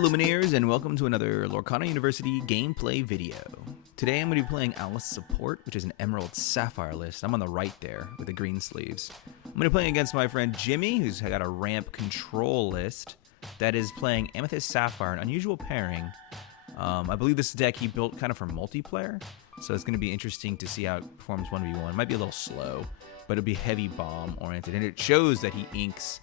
Lumineers, and welcome to another Lorcana University gameplay video. Today I'm going to be playing Alice Support, which is an Emerald Sapphire list. I'm on the right there with the green sleeves. I'm going to be playing against my friend Jimmy, who's got a ramp control list that is playing Amethyst Sapphire, an unusual pairing. I believe this deck he built kind of for multiplayer, so it's going to be interesting to see how it performs 1v1. It might be a little slow, but it'll be heavy bomb oriented, and it shows that he inks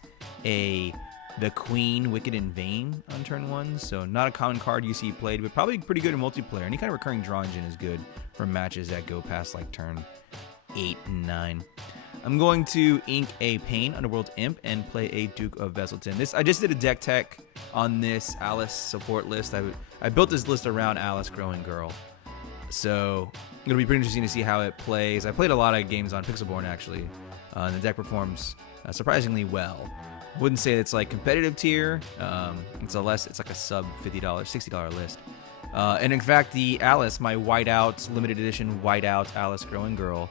the Queen, Wicked and Vain on turn 1, so not a common card you see played, but probably pretty good in multiplayer. Any kind of recurring draw engine is good for matches that go past like turn 8 and 9. I'm going to ink a Pain, Underworld Imp, and play a Duke of Vesselton. I just did a deck tech on this Alice support list. I built this list around Alice Growing Girl, so it'll be pretty interesting to see how it plays. I played a lot of games on Pixelborn actually, and the deck performs surprisingly well. Wouldn't say it's like competitive tier. It's like a sub $50, $60 list. And in fact, the Alice, my whiteout limited edition whiteout Alice Growing Girl,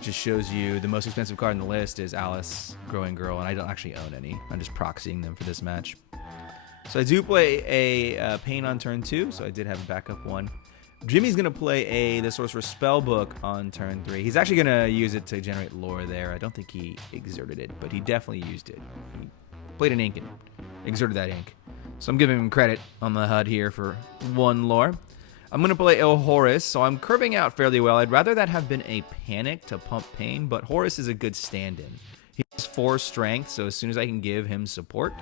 just shows you the most expensive card in the list is Alice Growing Girl, and I don't actually own any. I'm just proxying them for this match. So I do play a Pain on turn 2, so I did have a backup one. Jimmy's gonna play the Sorcerer's Spellbook on turn 3. He's actually gonna use it to generate lore there. I don't think he exerted it, but he definitely used it. He played an ink and exerted that ink. So I'm giving him credit on the HUD here for 1 lore. I'm gonna play Horus, so I'm curving out fairly well. I'd rather that have been a Panic to pump Pain, but Horus is a good stand-in. He has 4 strength, so as soon as I can give him support,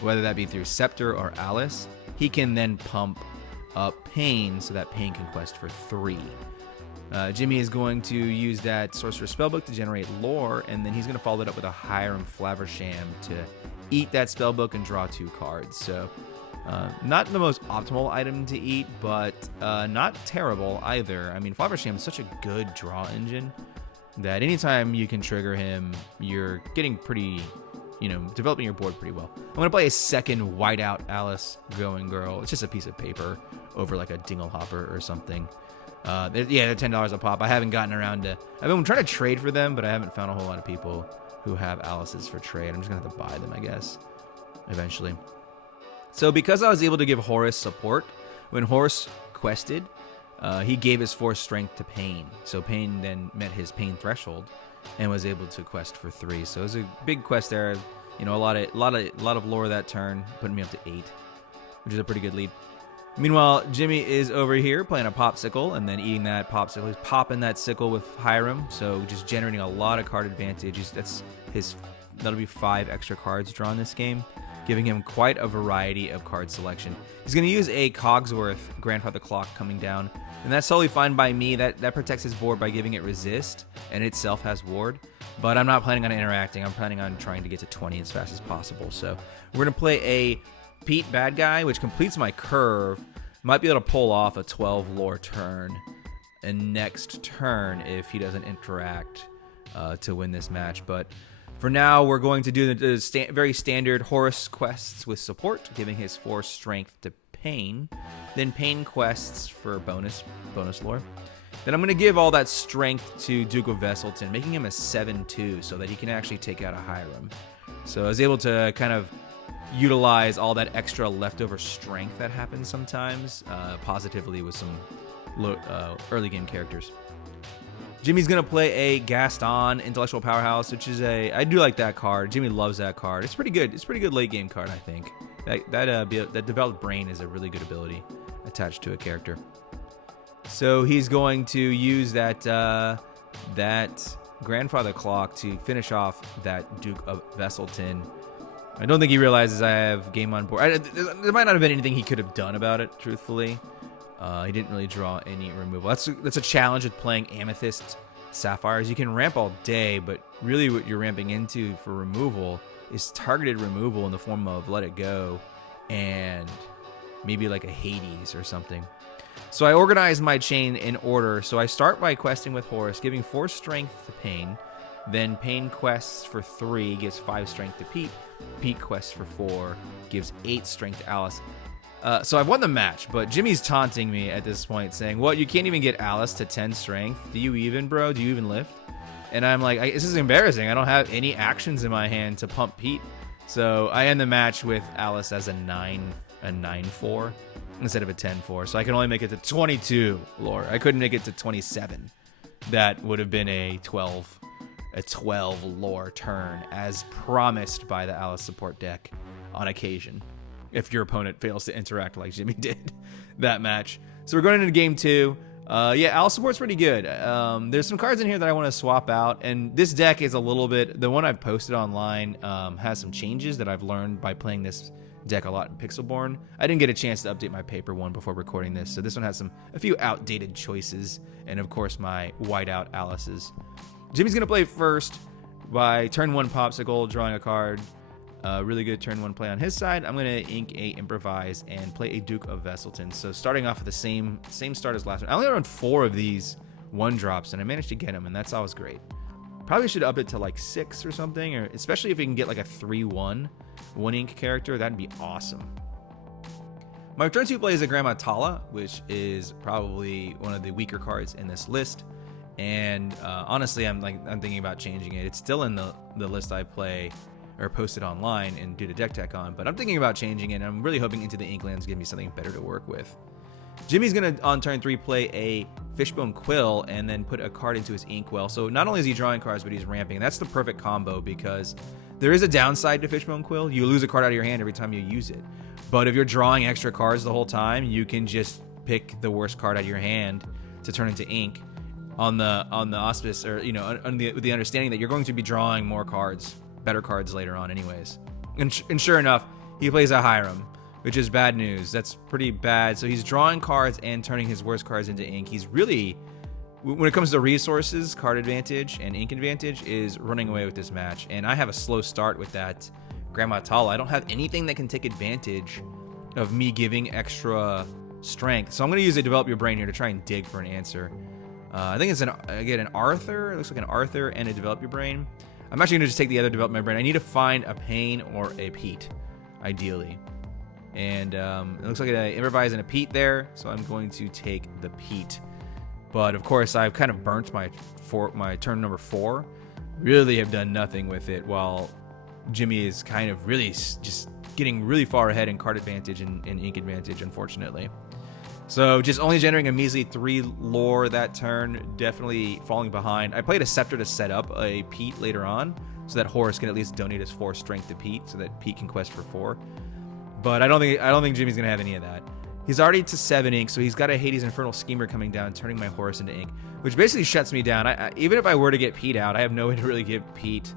whether that be through Scepter or Alice, he can then pump up Pain, so that Pain can quest for 3. Jimmy is going to use that Sorcerer's Spellbook to generate lore, and then he's going to follow it up with a Hiram Flaversham to eat that Spellbook and draw 2 cards. So, not the most optimal item to eat, but not terrible either. I mean, Flaversham is such a good draw engine that anytime you can trigger him, you're getting pretty, developing your board pretty well. I'm going to play a second whiteout Alice Growing Girl. It's just a piece of paper over like a dingle hopper or something. They're $10 a pop. I haven't gotten around to... I've been trying to trade for them, but I haven't found a whole lot of people who have Alice's for trade. I'm just going to have to buy them, I guess, eventually. So because I was able to give Horus support, when Horus quested, he gave his 4 strength to Pain. So Pain then met his Pain threshold and was able to quest for 3. So it was a big quest there. A lot of lore that turn, putting me up to 8, which is a pretty good lead. Meanwhile, Jimmy is over here playing a Popsicle and then eating that Popsicle. He's popping that sickle with Hiram, so just generating a lot of card advantage. That'll be 5 extra cards drawn this game, giving him quite a variety of card selection. He's going to use a Cogsworth Grandfather Clock coming down, and that's totally fine by me. That protects his board by giving it resist, and itself has ward. But I'm not planning on interacting. I'm planning on trying to get to 20 as fast as possible. So we're going to play a Pete Bad Guy, which completes my curve. Might be able to pull off a 12 lore turn and next turn if he doesn't interact to win this match. But for now, we're going to do the very standard Horus quests with support, giving his 4 strength to Pain. Then Pain quests for bonus lore. Then I'm going to give all that strength to Duke of Vesselton, making him a 7-2 so that he can actually take out a Hiram. So I was able to kind of utilize all that extra leftover strength that happens sometimes positively with some early game characters. Jimmy's gonna play a Gaston Intellectual Powerhouse, which is I do like that card. Jimmy loves that card. It's pretty good. It's a pretty good late game card, I think. That developed brain is a really good ability attached to a character. So he's going to use that Grandfather Clock to finish off that Duke of Vesselton. I don't think he realizes I have game on board. There might not have been anything he could have done about it, truthfully. He didn't really draw any removal. That's a challenge with playing Amethyst Sapphires. You can ramp all day, but really what you're ramping into for removal is targeted removal in the form of Let It Go and maybe like a Hades or something. So I organize my chain in order. So I start by questing with Horus, giving 4 strength to Pain. Then Pain quests for 3, gives 5 strength to Pete. Pete quests for 4, gives 8 strength to Alice. So I've won the match, but Jimmy's taunting me at this point, saying, "What? You can't even get Alice to 10 strength? Do you even, bro? Do you even lift?" And I'm like, "This is embarrassing. I don't have any actions in my hand to pump Pete." So I end the match with Alice as a 9 a 9-4 instead of a 10-4. So I can only make it to 22 lore. I couldn't make it to 27. That would have been a 12 lore turn as promised by the Alice support deck on occasion, if your opponent fails to interact like Jimmy did that match. So we're going into game 2. Yeah, Alice support's pretty good. There's some cards in here that I want to swap out, and this deck is a little bit, the one I've posted online has some changes that I've learned by playing this deck a lot in Pixelborn. I didn't get a chance to update my paper one before recording this, so this one has a few outdated choices, and of course my whiteout Alice's. Jimmy's gonna play first by turn 1 Popsicle, drawing a card. Really good turn 1 play on his side. I'm gonna ink a Improvise and play a Duke of Vesselton. So starting off with the same start as last one. I only run 4 of these 1-drops, and I managed to get them, and that's always great. Probably should up it to like 6 or something, or especially if we can get like a 3/1 1-ink character, that'd be awesome. My turn 2 play is a Grandma Tala, which is probably one of the weaker cards in this list. And honestly, I'm thinking about changing it. It's still in the list I play or posted online and do the deck tech on, but I'm thinking about changing it, and I'm really hoping Into the Inklands give me something better to work with. Jimmy's gonna, on turn 3, play a Fishbone Quill and then put a card into his Inkwell. So not only is he drawing cards, but he's ramping. That's the perfect combo, because there is a downside to Fishbone Quill. You lose a card out of your hand every time you use it. But if you're drawing extra cards the whole time, you can just pick the worst card out of your hand to turn into ink on the auspice, or with the understanding that you're going to be drawing more cards, better cards later on anyways. And sure enough, he plays a Hiram, which is bad news. That's pretty bad. So he's drawing cards and turning his worst cards into ink. He's really, when it comes to resources, card advantage and ink advantage, is running away with this match. And I have a slow start with that Grandma Tala. I don't have anything that can take advantage of me giving extra strength. So I'm going to use a Develop Your Brain here to try and dig for an answer. I think it's an Arthur. It looks like an Arthur and a Develop Your Brain. I'm actually going to just take the other Develop My Brain. I need to find a Pain or a Pete, ideally. And it looks like an Improvise and a Pete there, so I'm going to take the Pete. But of course, I've kind of burnt my turn number 4. Really have done nothing with it, while Jimmy is kind of really just getting really far ahead in card advantage and ink advantage, unfortunately. So just only generating a measly 3 lore that turn, definitely falling behind. I played a Scepter to set up a Pete later on, so that Horace can at least donate his 4 strength to Pete, so that Pete can quest for 4. But I don't think Jimmy's gonna have any of that. He's already to 7 ink, so he's got a Hades Infernal Schemer coming down, turning my Horace into ink, which basically shuts me down. Even if I were to get Pete out, I have no way to really give Pete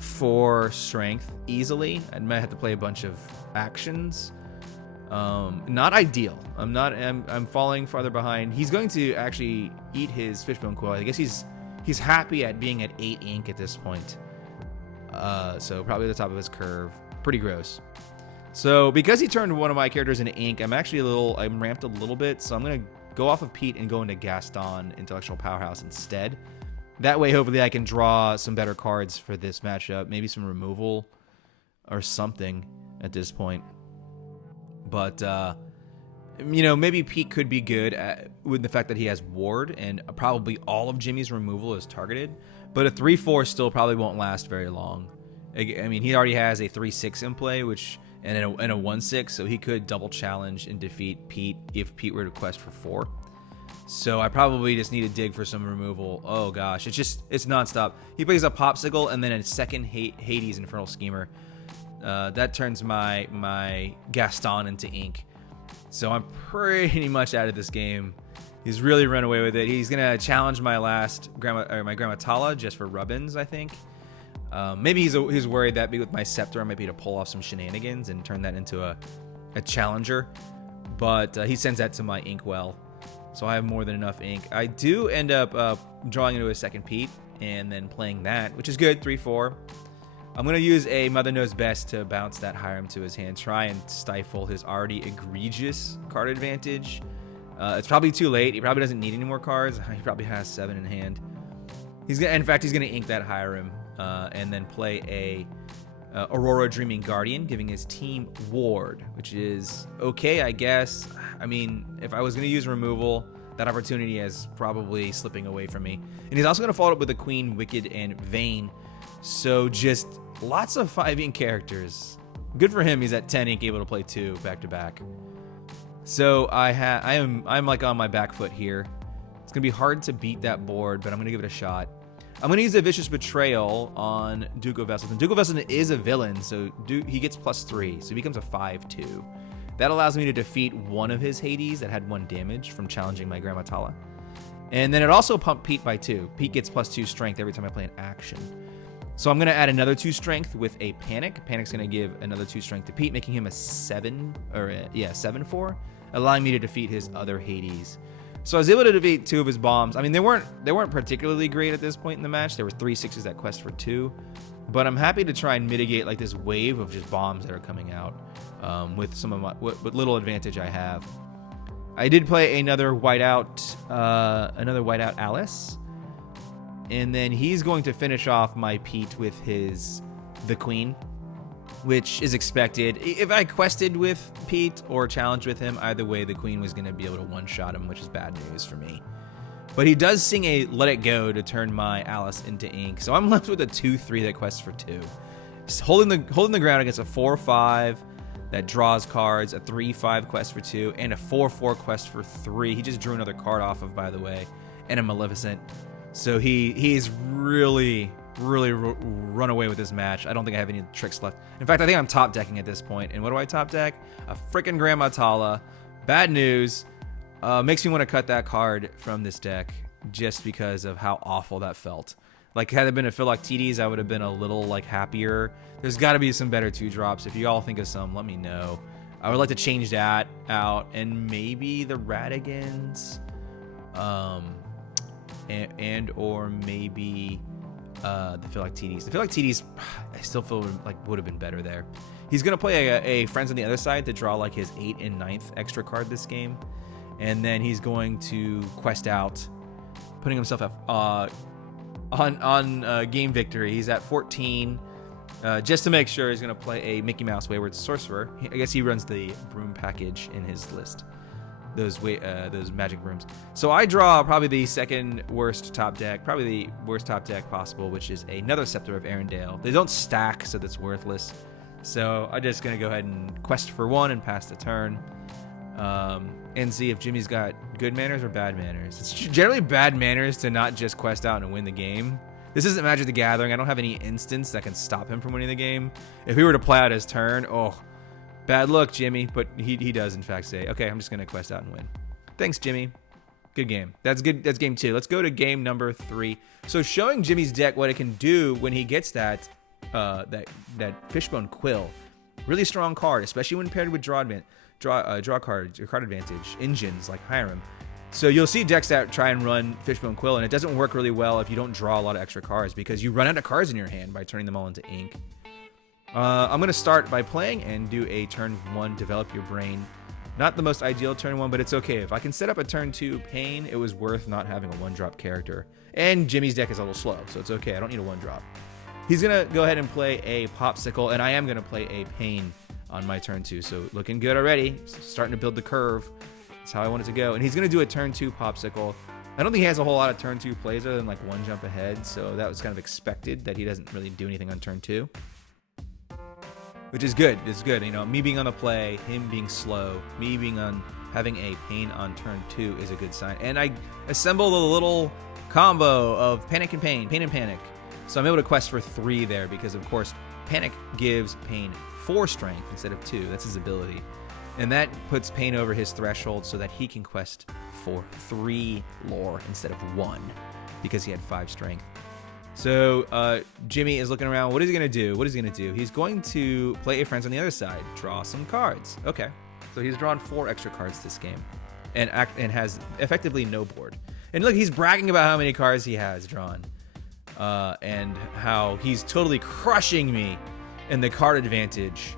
4 strength easily. I might have to play a bunch of actions. Not ideal. I'm falling farther behind. He's going to actually eat his Fishbone Quill. I guess he's happy at being at 8 ink at this point. So probably the top of his curve. Pretty gross. So because he turned one of my characters into ink, I'm ramped a little bit. So I'm gonna go off of Pete and go into Gaston, Intellectual Powerhouse, instead. That way, hopefully, I can draw some better cards for this matchup. Maybe some removal or something at this point. But, maybe Pete could be good with the fact that he has Ward, and probably all of Jimmy's removal is targeted. But a 3/4 still probably won't last very long. I mean, he already has a 3/6 in play, and a 1/6, so he could double challenge and defeat Pete if Pete were to quest for 4. So I probably just need to dig for some removal. Oh gosh, it's nonstop. He plays a Popsicle and then a second Hades Infernal Schemer. That turns my Gaston into ink. So I'm pretty much out of this game. He's really run away with it. He's gonna challenge my my Grandma Tala just for rubbins, I think. Maybe he's worried that with my Scepter I might be able to pull off some shenanigans and turn that into a challenger. But he sends that to my Inkwell, so I have more than enough ink. I do end up drawing into a second Pete and then playing that, which is good. 3/4. I'm going to use a Mother Knows Best to bounce that Hiram to his hand, try and stifle his already egregious card advantage. It's probably too late. He probably doesn't need any more cards. He probably has 7 in hand. In fact, he's going to ink that Hiram and then play a Aurora Dreaming Guardian, giving his team Ward, which is okay, I guess. I mean, if I was going to use removal, that opportunity is probably slipping away from me. And he's also going to follow up with the Queen, Wicked, and Vain. So just lots of 5 ink characters. Good for him. He's at 10 ink, able to play 2 back to back. So I'm like on my back foot here. It's gonna be hard to beat that board, but I'm gonna give it a shot. I'm gonna use a Vicious Betrayal on Duke of Vessels. And Duke of Vessels is a villain, so he gets +3, so he becomes a 5/2. That allows me to defeat one of his Hades that had 1 damage from challenging my Grandma Tala. And then it also pumped Pete by 2. Pete gets +2 strength every time I play an action. So I'm going to add another 2 strength with a Panic. Panic's going to give another 2 strength to Pete, making him a 7/4, allowing me to defeat his other Hades. So I was able to defeat 2 of his bombs. I mean, they weren't particularly great at this point in the match. There were 3 6s that quest for 2. But I'm happy to try and mitigate like this wave of just bombs that are coming out with some of my what little advantage I have. I did play another whiteout Alice. And then he's going to finish off my Pete with the Queen, which is expected. If I quested with Pete or challenged with him, either way, the Queen was going to be able to one-shot him, which is bad news for me. But he does sing a Let It Go to turn my Alice into ink. So I'm left with a 2/3 that quests for 2. Just holding the ground against a 4/5 that draws cards, a 3/5 quest for 2, and a 4/4 quest for 3. He just drew another card off of, by the way, and a Maleficent. So he's really run away with this match. I don't think I have any tricks left. In fact, I think I'm top decking at this point. And what do I top deck? A freaking Grandma Tala. Bad news. Makes me want to cut that card from this deck just because of how awful that felt. Like, had it been a Philoctetes, I would have been a little like happier. There's got to be some better 2-drops. If you all think of some, let me know. I would like to change that out, and maybe the Radigans, or maybe the Philoctetes. The Philoctetes, I still feel like would have been better there. He's gonna play a Friends on the Other Side to draw like his 8th and 9th extra card this game, and then he's going to quest out, putting himself on game victory. He's at 14. Just to make sure, he's going to play a Mickey Mouse Wayward Sorcerer. I guess he runs the broom package in his list. Those magic brooms. So I draw probably the second worst top deck, probably the worst top deck possible, which is another Scepter of Arendelle. They don't stack, so that's worthless. So I'm just going to go ahead and quest for 1 and pass the turn. And see if Jimmy's got good manners or bad manners. It's generally bad manners to not just quest out and win the game. This isn't Magic the Gathering. I don't have any instance that can stop him from winning the game. If he were to play out his turn, oh, bad luck, Jimmy. But he does, in fact, say, okay, I'm just going to quest out and win. Thanks, Jimmy. Good game. That's good. That's game 2. Let's go to game number 3. So showing Jimmy's deck what it can do when he gets that Fishbone Quill. Really strong card, especially when paired with draw cards or card advantage engines like Hiram. So you'll see decks that try and run Fishbone Quill, and it doesn't work really well if you don't draw a lot of extra cards because you run out of cards in your hand by turning them all into ink. I'm going to start by playing and do a turn 1 Develop Your Brain. Not the most ideal turn 1, but it's okay. If I can set up a turn 2 Pain, it was worth not having a 1-drop character. And Jimmy's deck is a little slow, so it's okay. I don't need a 1-drop. He's going to go ahead and play a Popsicle, and I am going to play a Pain on my turn 2. So looking good already. Starting to build the curve. That's how I want it to go. And he's going to do a turn 2 Popsicle. I don't think he has a whole lot of turn 2 plays other than like 1 jump ahead. So that was kind of expected that he doesn't really do anything on turn 2. Which is good. It's good. You know, me being on the play, him being slow, me being on having a Pain on turn 2 is a good sign. And I assembled a little combo of Panic and Pain, Pain and Panic. So I'm able to quest for 3 there because, of course, Panic gives Pain 4 strength instead of 2. That's his ability. And that puts Pain over his threshold so that he can quest for 3 lore instead of 1 because he had 5 strength. So Jimmy is looking around. What is he going to do? What is he going to do? He's going to play a Friends on the Other Side. Draw some cards. Okay. So he's drawn 4 extra cards this game and has effectively no board. And look, he's bragging about how many cards he has drawn and how he's totally crushing me in the card advantage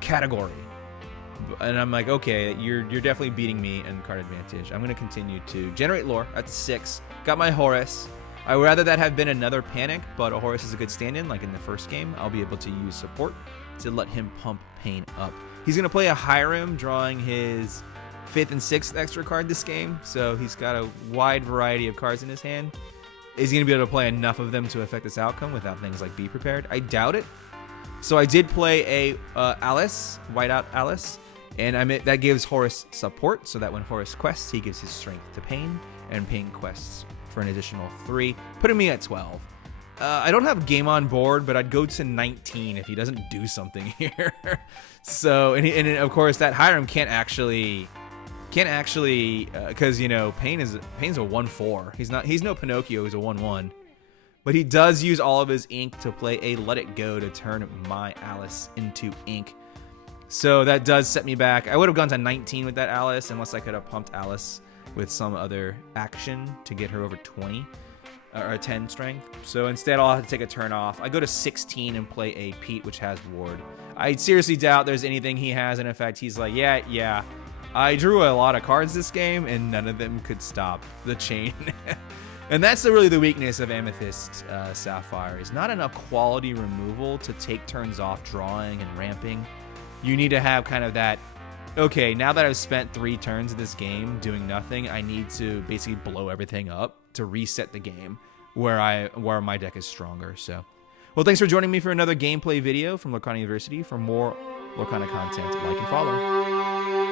category. And I'm like, okay, you're definitely beating me in card advantage. I'm going to continue to generate lore. That's 6. Got my Horus. I would rather that have been another Panic, but a Horus is a good stand-in. Like in the first game, I'll be able to use support to let him pump Pain up. He's going to play a Hiram, drawing his 5th and 6th extra card this game. So he's got a wide variety of cards in his hand. Is he going to be able to play enough of them to affect this outcome without things like Be Prepared? I doubt it. So I did play a Alice, Whiteout Alice, and that gives Horus support, so that when Horus quests, he gives his strength to Pain, and Pain quests for an additional 3, putting me at 12. I don't have game on board, but I'd go to 19 if he doesn't do something here. So, and of course that Hiram can't actually, because you know Pain's a 1/4. He's no Pinocchio. He's a 1/1. But he does use all of his ink to play a Let It Go to turn my Alice into ink. So that does set me back. I would have gone to 19 with that Alice, unless I could have pumped Alice with some other action to get her over 20 or 10 strength. So instead, I'll have to take a turn off. I go to 16 and play a Pete, which has Ward. I seriously doubt there's anything he has. In effect, he's like, yeah. I drew a lot of cards this game, and none of them could stop the chain. And that's really the weakness of Amethyst Sapphire, is not enough quality removal to take turns off drawing and ramping. You need to have kind of that, okay, now that I've spent 3 turns of this game doing nothing, I need to basically blow everything up to reset the game where my deck is stronger. So, well, thanks for joining me for another gameplay video from Lorcana University. For more Lorcana content, like and follow.